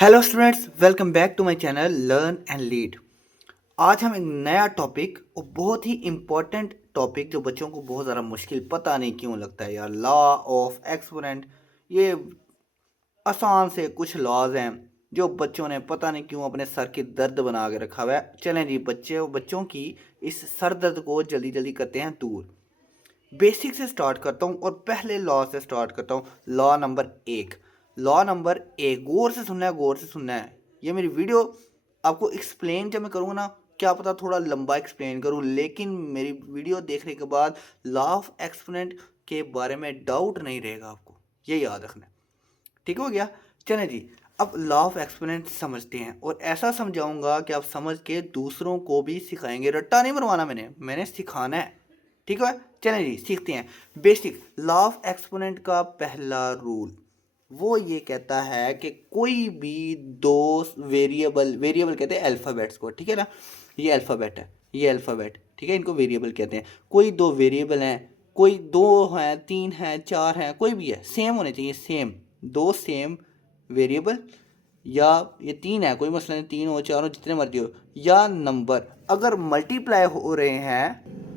Hello students, welcome back to my channel learn and lead. आज हम एक नया टॉपिक और बहुत ही इम्पोर्टेंट टॉपिक जो बच्चों को बहुत ज़्यादा मुश्किल पता नहीं क्यों लगता है यार, लॉ ऑफ एक्सपोनेंट। ये आसान से कुछ लॉज हैं जो बच्चों ने पता नहीं क्यों अपने सर की दर्द बना के रखा हुआ है। चलें जी, बच्चों की इस सर दर्द को जल्दी जल्दी करते हैं दूर। बेसिक से स्टार्ट करता हूँ और पहले लॉ से स्टार्ट करता हूँ। Law number 1। गौर से सुनना है, गौर से सुनना है। ये मेरी वीडियो आपको एक्सप्लेन जब मैं करूँगा ना, क्या पता थोड़ा लंबा एक्सप्लेन करूँ, लेकिन मेरी वीडियो देखने के बाद लॉ ऑफ एक्सपोनेंट के बारे में डाउट नहीं रहेगा आपको, ये याद रखना है। ठीक हो गया। चलें जी, अब लॉ ऑफ एक्सपोनेंट समझते हैं और ऐसा समझाऊंगा कि आप समझ के दूसरों को भी सिखाएंगे। रट्टा नहीं बनवाना, मैंने सिखाना है। ठीक है, चलें जी सीखते हैं। बेसिक लॉ ऑफ एक्सपोनेंट का पहला रूल वो ये कहता है कि कोई भी दो वेरिएबल, वेरिएबल कहते हैं अल्फ़ाबेट्स को, ठीक है ना। ये अल्फ़ाबेट है, ये अल्फ़ाबेट, ठीक है, इनको वेरिएबल कहते हैं। कोई दो वेरिएबल हैं, कोई दो हैं, तीन हैं, चार हैं, कोई भी है, सेम होने चाहिए, सेम। दो सेम वेरिएबल, या ये तीन है, कोई मसला नहीं, तीन हो, चार हो, जितने मर्जी हो, या नंबर अगर मल्टीप्लाई हो रहे हैं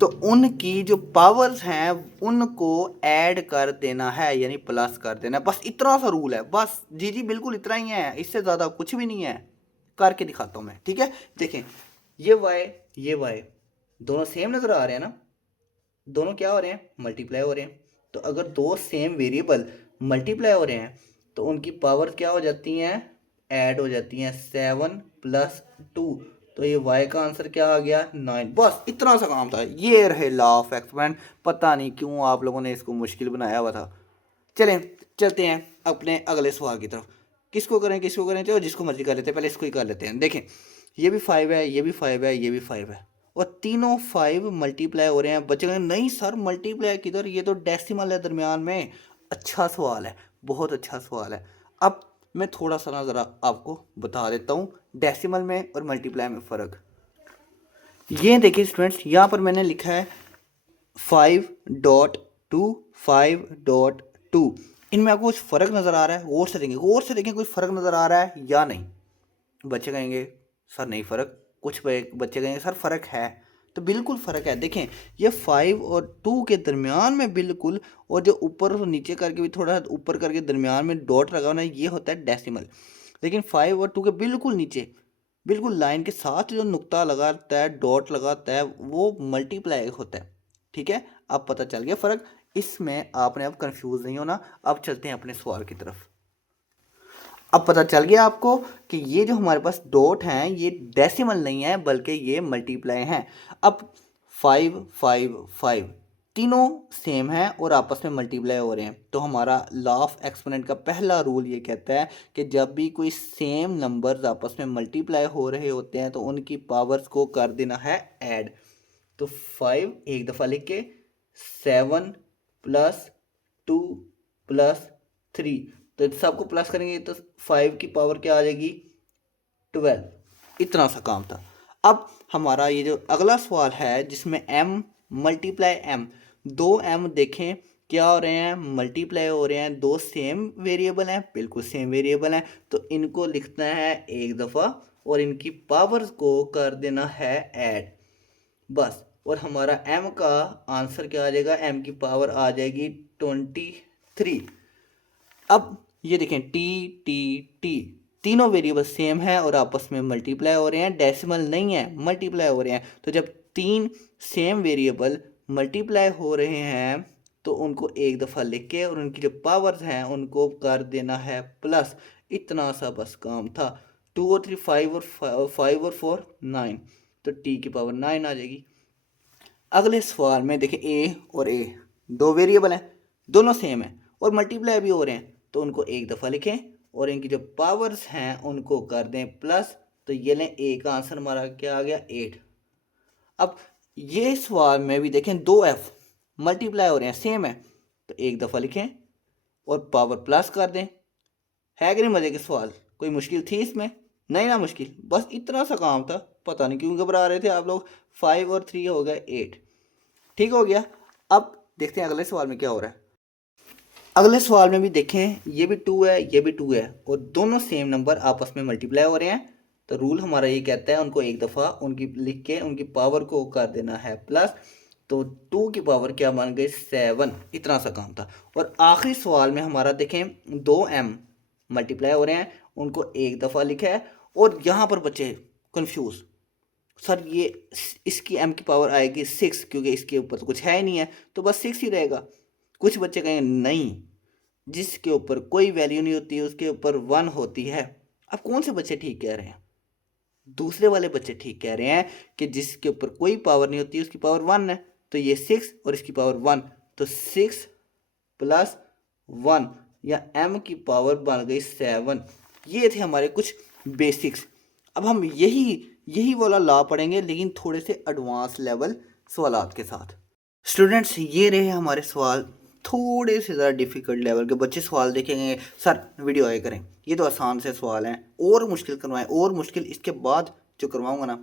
तो उनकी जो पावर्स हैं उनको ऐड कर देना है, यानी प्लस कर देना है। बस इतना सा रूल है, बस जी जी बिल्कुल इतना ही है, इससे ज़्यादा कुछ भी नहीं है। करके दिखाता हूँ मैं, ठीक है। देखें, ये वाई, ये वाई दोनों सेम नज़र आ रहे हैं ना, दोनों क्या हो रहे हैं, मल्टीप्लाई हो रहे हैं। तो अगर दो सेम वेरिएबल मल्टीप्लाई हो रहे हैं तो उनकी पावर क्या हो जाती हैं, ऐड हो जाती हैं। 7 + 2, तो ये y का आंसर क्या आ गया, 9। बस इतना सा काम था, ये रहे लॉ ऑफ एक्सपेरिमेंट। पता नहीं क्यों आप लोगों ने इसको मुश्किल बनाया हुआ था। चलें, चलते हैं अपने अगले सवाल की तरफ। किसको करें, किसको करें, चलो जिसको मर्जी कर लेते हैं, पहले इसको ही कर लेते हैं। देखें, ये भी 5 है, ये भी 5 है, ये भी 5 है, और तीनों 5 मल्टीप्लाई हो रहे हैं। बच्चे कहेंगे नहीं सर मल्टीप्लाई किधर, ये तो डेसिमल है दरमियान में। अच्छा सवाल है, बहुत अच्छा सवाल है। अब मैं थोड़ा सा ना ज़रा आपको बता देता हूँ डेसिमल में और मल्टीप्लाई में फ़र्क। ये देखिए स्टूडेंट्स, यहाँ पर मैंने लिखा है 5.2, 5.2। इनमें आपको कुछ फ़र्क नज़र आ रहा है? गौर से देखें, गौर से देखें, कोई फ़र्क नज़र आ रहा है या नहीं। बच्चे कहेंगे सर नहीं फ़र्क, कुछ बच्चे कहेंगे सर फ़र्क है। तो बिल्कुल फ़र्क है। देखें, ये 5 और 2 के दरमियान में बिल्कुल, और जो ऊपर और नीचे करके भी थोड़ा ऊपर करके दरमियान में डॉट लगा होना, ये होता है डेसिमल। लेकिन 5 और 2 के बिल्कुल नीचे, बिल्कुल लाइन के साथ जो नुक्ता लगाता है, डॉट लगाता है, वो मल्टीप्लाई होता है। ठीक है, अब पता चल गया फ़र्क। इसमें आपने अब कंफ्यूज नहीं होना। अब चलते हैं अपने सवाल की तरफ। अब पता चल गया आपको कि ये जो हमारे पास डॉट हैं ये डेसिमल नहीं है बल्कि ये मल्टीप्लाई हैं। अब 5 5 5 तीनों सेम हैं और आपस में मल्टीप्लाई हो रहे हैं, तो हमारा लॉ ऑफ एक्सपोनेंट का पहला रूल ये कहता है कि जब भी कोई सेम नंबर्स आपस में मल्टीप्लाई हो रहे होते हैं तो उनकी पावर्स को कर देना है ऐड। तो 5 एक दफ़ा लिख के, 7 + 2 + 3, तो सबको प्लस करेंगे तो 5 की पावर क्या आ जाएगी, 12। इतना सा काम था। अब हमारा ये जो अगला सवाल है जिसमें m मल्टीप्लाई m, दो m देखें क्या हो रहे हैं, मल्टीप्लाई हो रहे हैं। दो सेम वेरिएबल हैं, बिल्कुल सेम वेरिएबल हैं, तो इनको लिखना है एक दफ़ा और इनकी पावर्स को कर देना है ऐड, बस। और हमारा m का आंसर क्या आ जाएगा, m की पावर आ जाएगी 23। अब ये देखें, टी टी टी तीनों वेरिएबल सेम है और आपस में मल्टीप्लाई हो रहे हैं, डेसिमल नहीं है, मल्टीप्लाई हो रहे हैं। तो जब तीन सेम वेरिएबल मल्टीप्लाई हो रहे हैं तो उनको एक दफ़ा लिख के और उनकी जो पावर्स हैं उनको कर देना है प्लस। इतना सा बस काम था। 2 और 3 5, और 5 और 4 9, तो टी की पावर 9 आ जाएगी। अगले सवाल में देखें, ए और ए दो वेरिएबल हैं, दोनों सेम हैं और मल्टीप्लाई भी हो रहे हैं, तो उनको एक दफ़ा लिखें और इनकी जो पावर्स हैं उनको कर दें प्लस। तो ये लें, ए का आंसर हमारा क्या आ गया, 8। अब ये सवाल में भी देखें, दो एफ मल्टीप्लाई हो रहे हैं, सेम है, तो एक दफ़ा लिखें और पावर प्लस कर दें। है कि नहीं मज़े के सवाल, कोई मुश्किल थी इसमें? नहीं ना मुश्किल, बस इतना सा काम था। पता नहीं क्यों घबरा रहे थे आप लोग। 5 और 3 हो गए 8, ठीक हो गया। अब देखते हैं अगले सवाल में क्या हो रहा है। अगले सवाल में भी देखें, ये भी 2 है, ये भी 2 है और दोनों सेम नंबर आपस में मल्टीप्लाई हो रहे हैं। तो रूल हमारा ये कहता है उनको एक दफ़ा उनकी लिख के उनकी पावर को कर देना है प्लस। तो 2 की पावर क्या बन गई 7, इतना सा काम था। और आखिरी सवाल में हमारा देखें 2m मल्टीप्लाई हो रहे हैं, उनको एक दफ़ा लिखा है। और यहाँ पर बच्चे कंफ्यूज, सर ये इसकी m की पावर आएगी 6 क्योंकि इसके ऊपर तो कुछ है ही नहीं है, तो बस 6 ही रहेगा। कुछ बच्चे कहेंगे नहीं, जिसके ऊपर कोई वैल्यू नहीं होती उसके ऊपर 1 होती है। अब कौन से बच्चे ठीक कह रहे हैं? दूसरे वाले बच्चे ठीक कह रहे हैं कि जिसके ऊपर कोई पावर नहीं होती उसकी पावर 1 है। तो ये 6 और इसकी पावर 1, तो 6 प्लस 1 या m की पावर बन गई 7। ये थे हमारे कुछ बेसिक्स। अब हम यही यही वाला लॉ पढ़ेंगे लेकिन थोड़े से एडवांस लेवल सवालात के साथ। स्टूडेंट्स, ये रहे हमारे सवाल। थोड़े से ज़्यादा डिफ़िकल्ट लेवल के बच्चे सवाल देखेंगे, सर वीडियो आए करें, ये तो आसान से सवाल हैं, और मुश्किल करवाएं और मुश्किल। इसके बाद जो करवाऊंगा ना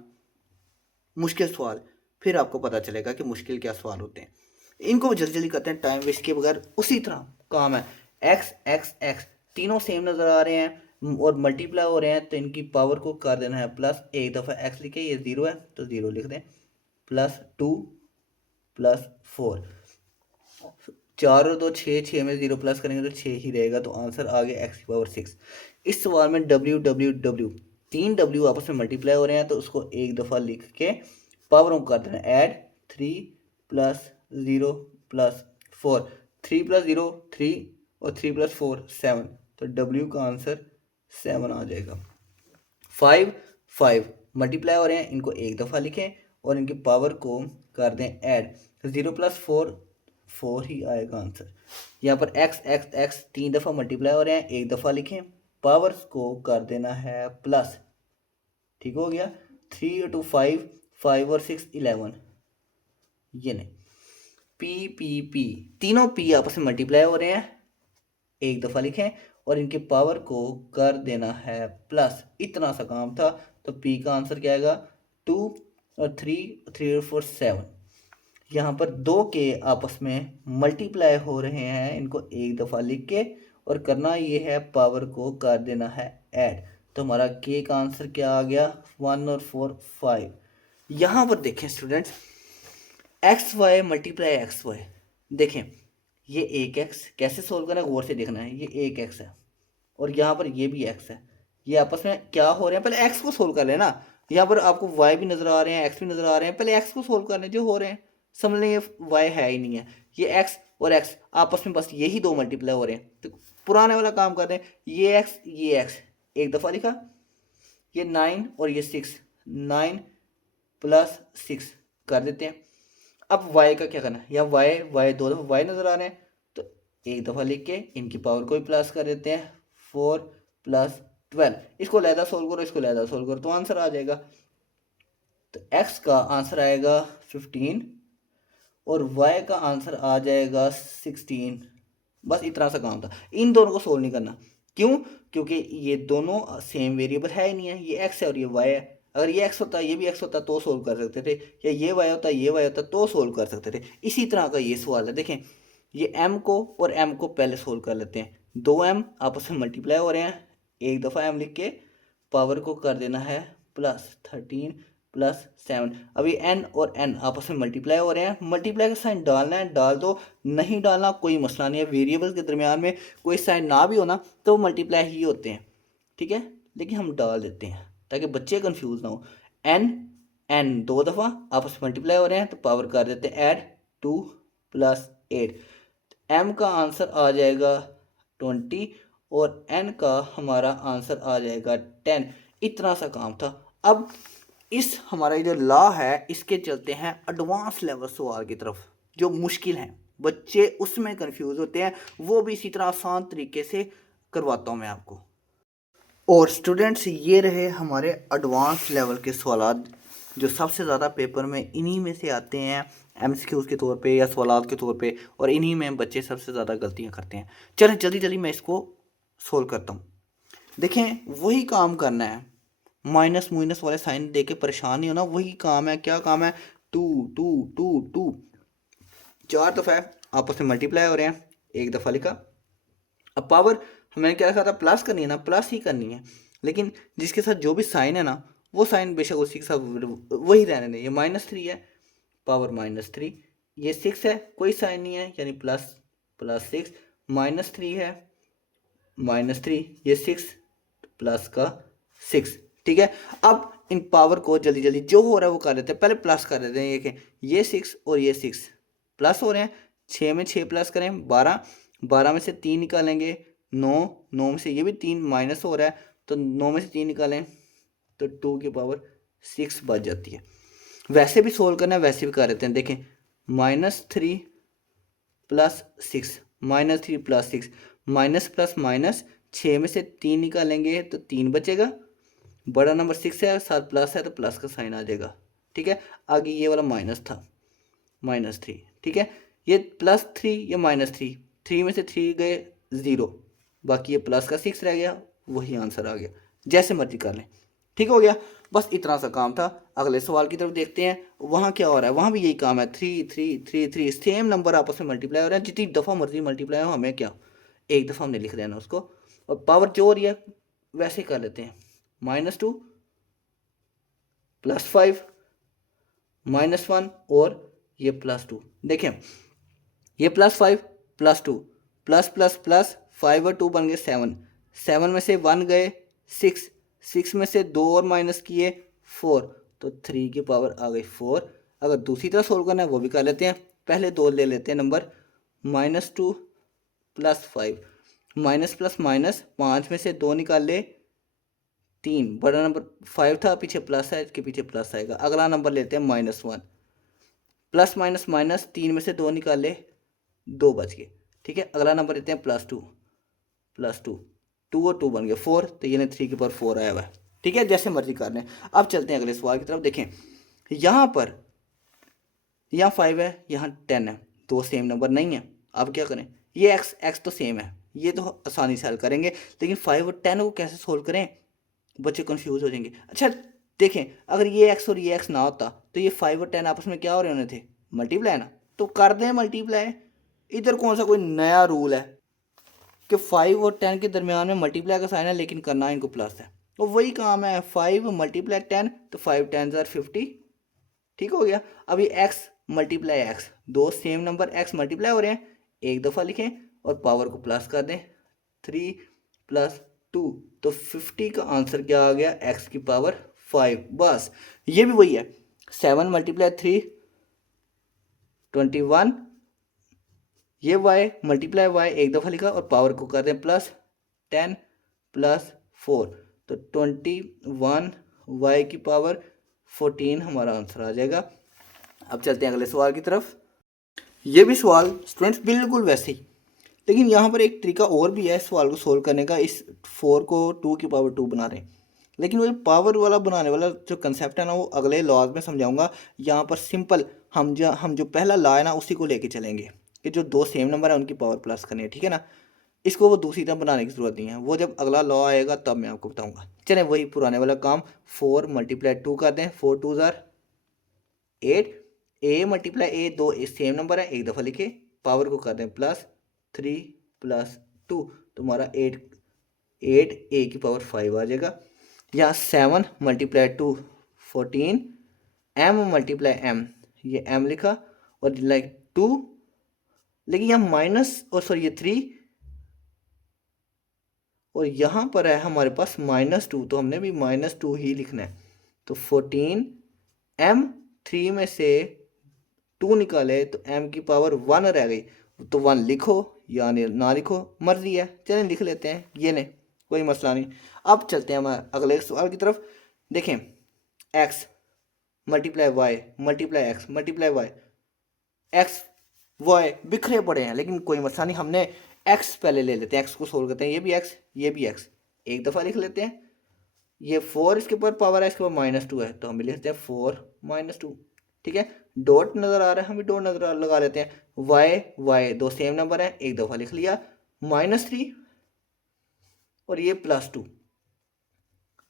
मुश्किल सवाल, फिर आपको पता चलेगा कि मुश्किल क्या सवाल होते हैं। इनको जल्दी जल्दी करते हैं टाइम वेस्ट किए बगैर। उसी तरह काम है, एक्स एक्स एक्स तीनों सेम नज़र आ रहे हैं और मल्टीप्लाई हो रहे हैं, तो इनकी पावर को कर देना है प्लस। एक दफ़ा एक्स लिखे, ये 0 है तो 0 लिख दें, प्लस 2 प्लस 4, 4 और 2 6, 6 में 0 प्लस करेंगे तो 6 ही रहेगा। तो आंसर आ गया एक्स की पावर 6। इस सवाल में डब्ल्यू डब्ल्यू डब्ल्यू, 3 डब्ल्यू आपस में मल्टीप्लाई हो रहे हैं, तो उसको एक दफ़ा लिख के पावरों को कर देना, ऐड 3 प्लस 0 प्लस 4, 3 प्लस 0 3 और 3 प्लस 4 7, तो डब्ल्यू का आंसर 7 आ जाएगा। 5 5 मल्टीप्लाई हो रहे हैं, इनको एक दफ़ा लिखें और इनकी पावर को कर दें ऐड, 0 प्लस 4 4 ही आएगा आंसर। यहाँ पर एक्स एक्स एक्स 3 दफ़ा मल्टीप्लाई हो रहे हैं, एक दफ़ा लिखें, पावर्स को कर देना है प्लस। ठीक हो गया, 3 टू 5, 5 और 6 11, ये नहीं। पी तीनों पी आपस में मल्टीप्लाई हो रहे हैं, एक दफ़ा लिखें और इनके पावर को कर देना है प्लस। इतना सा काम था। तो पी का आंसर क्या आएगा 2 और 3, 3 और 4 7। यहाँ पर दो के आपस में मल्टीप्लाई हो रहे हैं, इनको एक दफ़ा लिख के और करना ये है पावर को कर देना है ऐड। तो हमारा के का आंसर क्या आ गया 1 और 4 5। यहाँ पर देखें students, X Y multiply X Y, देखें ये एक एक्स कैसे सोल्व करना है गौर से देखना है। ये एक एक्स है और यहाँ पर ये भी एक्स है, ये आपस में क्या हो रहे हैं, पहले एक्स को सोल्व कर लेना। यहाँ पर आपको वाई भी नज़र आ रहे हैं, एक्स भी नज़र आ रहे हैं, पहले एक्स को सोल्व करने जो हो रहे हैं। समझ लें ये वाई है ही नहीं है, ये एक्स और एक्स आपस में बस यही दो मल्टीप्लाई हो रहे हैं। तो पुराने वाला काम कर रहे हैं, ये एक्स एक दफ़ा लिखा, ये 9 और ये 6, 9 प्लस 6 कर देते हैं। अब y का क्या करना है, या y दो दफ़ा y नज़र आ रहे हैं, तो एक दफ़ा लिख के इनकी पावर को भी प्लस कर देते हैं, 4 प्लस 12। इसको लहदा सोल्व करो, इसको लहदा सोल्व करो तो आंसर आ जाएगा। तो x का आंसर आएगा 15 और y का आंसर आ जाएगा 16। बस इतना सा काम था, इन दोनों को सोल्व नहीं करना। क्यों? क्योंकि ये दोनों सेम वेरिएबल है ही नहीं है, ये x है और ये y है। अगर ये x होता ये भी x होता तो सोल्व कर सकते थे, या ये y होता ये y होता तो सोल्व कर सकते थे। इसी तरह का ये सवाल है। देखें ये m को और m को पहले सोल्व कर लेते हैं। 2m आपस में मल्टीप्लाई हो रहे हैं, एक दफ़ा m लिख के पावर को कर देना है प्लस 13 प्लस 7। अब ये n और n आपस में मल्टीप्लाई हो रहे हैं, मल्टीप्लाई का साइन डालना है डाल दो, नहीं डालना कोई मसला नहीं है। वेरिएबल के दरमियान में कोई साइन ना भी होना तो मल्टीप्लाई ही होते हैं, ठीक है, लेकिन हम डाल देते हैं ताकि बच्चे कंफ्यूज ना हो। n दो दफ़ा आपस में मल्टीप्लाई हो रहे हैं तो पावर कर देते हैं ऐड 2 प्लस 8। m का आंसर आ जाएगा 20 और n का हमारा आंसर आ जाएगा 10। इतना सा काम था। अब इस हमारा जो लॉ है इसके चलते हैं एडवांस लेवल सवाल की तरफ, जो मुश्किल हैं, बच्चे उसमें कंफ्यूज होते हैं, वो भी इसी तरह आसान तरीके से करवाता हूँ मैं आपको। और स्टूडेंट्स, ये रहे हमारे एडवांस लेवल के सवाल जो सबसे ज़्यादा पेपर में इन्हीं में से आते हैं, एमसीक्यूज़ के तौर पे या सवालात के तौर पे, और इन्हीं में बच्चे सबसे ज़्यादा गलतियाँ करते हैं। चलें जल्दी जल्दी मैं इसको सोल्व करता हूँ। देखें वही काम करना है, माइनस माइनस वाले साइन दे के परेशान नहीं होना, वही काम है। क्या काम है, 2 2 2 2 4 दफ़ा आपस में मल्टीप्लाई हो रहे हैं, एक दफ़ा लिखा अब पावर मैंने क्या रखा था, प्लस करनी है ना, प्लस ही करनी है, लेकिन जिसके साथ जो भी साइन है ना वो साइन बेशक उसी के साथ वही रहने दें। ये -3 है, पावर -3, ये 6 है, कोई साइन नहीं है यानी प्लस +6, -3 है, -3, ये 6 प्लस का 6। ठीक है, अब इन पावर को जल्दी जल्दी जो हो रहा है वो कर लेते हैं। पहले प्लस कर देते हैं, ये 6 और ये 6 प्लस हो रहे हैं। 6 में 6 प्लस करें 12, 12 में से 3 निकालेंगे 9, 9 में से ये भी 3 माइनस हो रहा है, तो 9 में से 3 निकालें तो 2 की पावर 6 बच जाती है। वैसे भी सोल्व करना है, वैसे भी कर देते हैं। देखें, -3 + 6, -3 + 6, माइनस प्लस माइनस, 6 में से 3 निकालेंगे तो 3 बचेगा, बड़ा नंबर 6 है, साथ प्लस है तो प्लस का साइन आ जाएगा। ठीक है, आगे ये वाला माइनस था, -3। ठीक है, ये +3, ये -3, 3 में से 3 गए 0, बाकी ये प्लस का 6 रह गया, वही आंसर आ गया। जैसे मर्जी कर लें, ठीक हो गया। बस इतना सा काम था। अगले सवाल की तरफ देखते हैं, वहाँ क्या हो रहा है। वहाँ भी यही काम है, 3 3 3 3 सेम नंबर आपस में मल्टीप्लाई हो रहे हैं। जितनी दफ़ा मर्जी मल्टीप्लाई हो, हमें क्या, एक दफ़ा हमने लिख देना उसको, और पावर जो हो रही है वैसे कर लेते हैं। -2 +5 -1 और ये +2। देखें, ये +5 +2 प्लस प्लस प्लस 5 और 2 बन गए 7, 7 में से 1 गए 6, 6 में से 2 और माइनस किए 4, तो 3 की पावर आ गई 4। अगर दूसरी तरह सोल्व करना है वो भी कर लेते हैं। पहले दो ले लेते हैं नंबर, -2 +5, माइनस प्लस माइनस, 5 में से 2 निकाल ले 3, बड़ा नंबर 5 था, पीछे प्लस है, इसके पीछे प्लस आएगा। अगला नंबर लेते हैं -1, प्लस माइनस माइनस, 3 में से 2 निकाल ले 2 बच गए। ठीक है, अगला नंबर लेते हैं +2, 2 और 2 बन गए 4, तो ये 3 की पावर 4 आया हुआ है। ठीक है, जैसे मर्जी कर लें। अब चलते हैं अगले सवाल की तरफ। देखें, यहाँ पर यहाँ 5 है, यहाँ 10 है, दो सेम नंबर नहीं है। अब क्या करें, ये x तो सेम है, ये तो आसानी से हल करेंगे, लेकिन 5 और 10 को कैसे सोल्व करें, बच्चे कंफ्यूज हो जाएंगे। अच्छा देखें, अगर ये x और ये x ना होता तो ये 5 और 10 आपस में क्या हो रहे होने थे, मल्टीप्लाई ना, तो कर दें मल्टीप्लाई। इधर कौन सा कोई नया रूल है कि 5 और 10 के दरमियान में मल्टीप्लाई का साइन है, लेकिन करना इनको प्लस है। तो वही काम है, 5 × 10, तो 5 10 = 50। ठीक हो गया। अब ये x × x, दो सेम नंबर x मल्टीप्लाई हो रहे हैं, एक दफ़ा लिखें और पावर को प्लस कर दें, 3 + 2, तो 50 का आंसर क्या आ गया, x की पावर 5। बस ये भी वही है, 7 × 3 21, ये y × y एक दफ़ा लिखा और पावर को कर दें प्लस, 10 + 4, तो 21 y की पावर 14 हमारा आंसर आ जाएगा। अब चलते हैं अगले सवाल की तरफ। ये भी सवाल स्टूडेंट्स बिल्कुल वैसे ही, लेकिन यहाँ पर एक तरीका और भी है इस सवाल को सोल्व करने का। इस 4 को 2 की पावर 2 बना रहे हैं, लेकिन वो पावर वाला बनाने वाला जो कंसेप्ट है ना, वो अगले लॉज में समझाऊंगा। यहाँ पर सिंपल हम जो पहला लॉ है ना उसी को लेके चलेंगे कि जो दो सेम नंबर है उनकी पावर प्लस करनी है। ठीक है ना, इसको वो दूसरी तरह बनाने की ज़रूरत नहीं है, वो जब अगला लॉ आएगा तब मैं आपको बताऊंगा। चलें वही पुराने वाला काम, 4 × 2 कर दें, 4 2 = 8, a × a, दो सेम नंबर है, एक दफ़ा लिखे, पावर को कर दें प्लस, 3 + 2, तुम्हारा 8 a की पावर 5 आ जाएगा। यहाँ 7 × 2 14, m × m, ये m लिखा और लाइक 2, लेकिन यहाँ माइनस और सॉरी ये 3, और यहाँ पर है हमारे पास -2, तो हमने भी -2 ही लिखना है। तो 14 m, 3 में से 2 निकाले तो m की पावर 1 रह गई, तो 1 लिखो या ना लिखो मर्जी है, चलें लिख लेते हैं, ये नहीं कोई मसला नहीं। अब चलते हैं हम अगले सवाल की तरफ। देखें, x × y × x × y, x y बिखरे पड़े हैं, लेकिन कोई मसला नहीं, हमने x पहले ले लेते हैं, x को सोल्व करते हैं। ये भी x, ये भी x, एक दफ़ा लिख लेते हैं। ये 4 इसके ऊपर पावर है, इसके ऊपर -2 है, तो हम लिखते हैं 4 - 2। ठीक है, डॉट नज़र आ रहा है, हम भी डॉट नज़र लगा लेते हैं। y दो सेम नंबर है, एक दफ़ा लिख लिया, -3 और ये +2।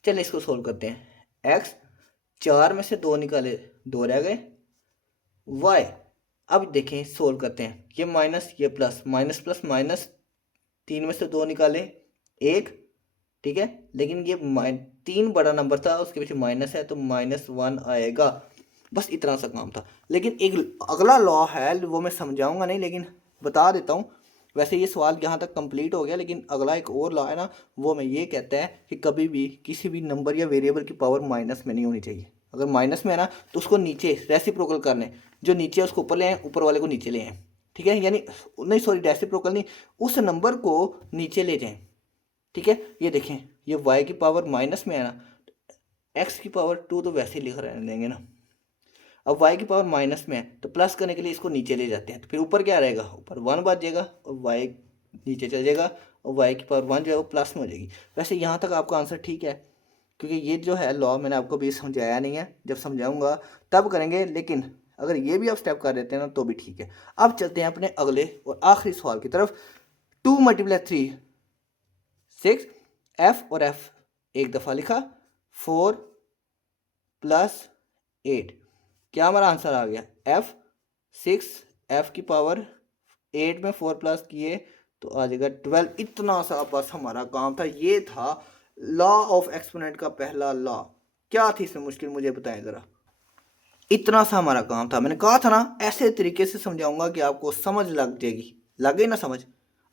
चलिए इसको सोल्व करते हैं। x 4 में से 2 निकाले, 2 रह गए। y अब देखें सोल्व करते हैं, ये माइनस ये प्लस, माइनस प्लस माइनस 3 में से 2 निकाले 1, ठीक है, लेकिन ये 3 बड़ा नंबर था, उसके पीछे माइनस है तो -1 आएगा। बस इतना सा काम था। लेकिन एक अगला लॉ है वो मैं समझाऊंगा नहीं, लेकिन बता देता हूँ। वैसे ये सवाल यहाँ तक कंप्लीट हो गया, लेकिन अगला एक और लॉ है ना, वो मैं ये कहता है कि कभी भी किसी भी नंबर या वेरिएबल की पावर माइनस में नहीं होनी चाहिए। अगर माइनस में है ना तो उसको नीचे रेसिप्रोकल कर लें, जो नीचे है उसको ऊपर ले आए, ऊपर वाले को नीचे ले आए, ठीक है, यानी नहीं सॉरी रेसिप्रोकल नहीं, उस नंबर को नीचे ले जाएं, ठीक है। ये देखें, ये y की पावर माइनस में है ना, x की पावर 2 तो वैसे ही लिख रहने देंगे ना। अब y की पावर माइनस में है तो प्लस करने के लिए इसको नीचे ले जाते हैं, तो फिर ऊपर क्या रहेगा, ऊपर 1 बच जाएगा और y नीचे चल जाएगा और y की पावर 1 जो है वो प्लस में हो जाएगी। वैसे यहाँ तक आपका आंसर ठीक है, क्योंकि ये जो है लॉ मैंने आपको भी समझाया नहीं है, जब समझाऊंगा तब करेंगे, लेकिन अगर ये भी आप स्टेप कर देते हैं ना तो भी ठीक है। अब चलते हैं अपने अगले और आखिरी सवाल की तरफ। 2 × 3 6, f और f एक दफ़ा लिखा, 4 + 8, क्या हमारा आंसर आ गया, f 6, f की पावर 8 में 4 प्लस किए तो आ जाएगा 12। इतना सा बस हमारा काम था। ये था लॉ ऑफ एक्सपोनेंट का पहला लॉ। क्या थी इसमें मुश्किल, मुझे बताएं ज़रा। इतना सा हमारा काम था। मैंने कहा था ना ऐसे तरीके से समझाऊंगा कि आपको समझ लग जाएगी। लग गई ना समझ?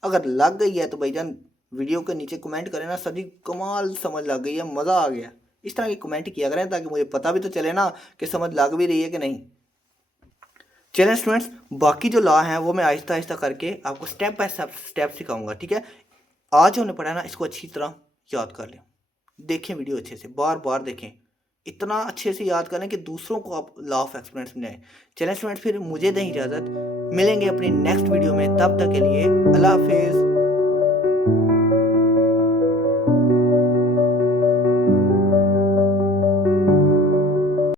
अगर लग गई है तो भाईजान वीडियो के नीचे कमेंट करें ना, सभी कमाल समझ लग गई है, मज़ा आ गया। इस तरह की कमेंट किया करें ताकि मुझे पता भी तो चले ना कि समझ लग भी रही है कि नहीं। चलें स्टूडेंट्स, बाकी जो लॉ हैं वो मैं आहिस्ता आहिस्ता करके आपको स्टेप बाय स्टेप सिखाऊंगा, ठीक है। आज जो हमने पढ़ा ना इसको अच्छी तरह याद कर लें, देखें वीडियो अच्छे से, बार बार देखें, इतना अच्छे से याद करें कि दूसरों को आप लॉ ऑफ एक्सपोनेंट समझाएं। चलें स्टूडेंट्स, फिर मुझे दें इजाज़त, मिलेंगे अपनी नेक्स्ट वीडियो में, तब तक के लिए अल्लाह हाफिज़।